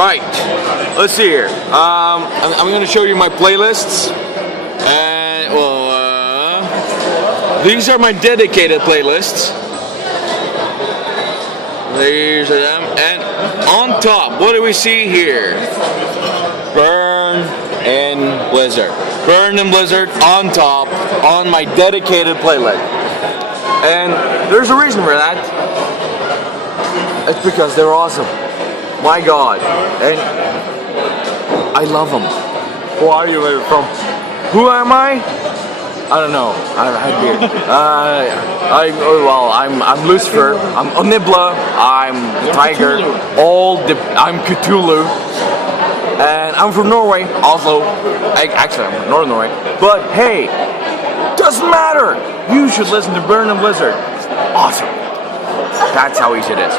Right. Let's see here. I'm going to show you my playlists. And these are my dedicated playlists. These are them. And on top, what do we see here? Burn and Blizzard. Burn and Blizzard on top on my dedicated playlist. And there's a reason for that. It's because they're awesome. My God. And I love them. Who are you from? Who am I? I don't know. I had beard. I'm Lucifer. I'm Onibla. I'm the Tiger. I'm Cthulhu. And I'm from Norway, Oslo. Actually, I'm from Northern Norway. But hey, doesn't matter. You should listen to Burn and Blizzard. Awesome. That's how easy it is.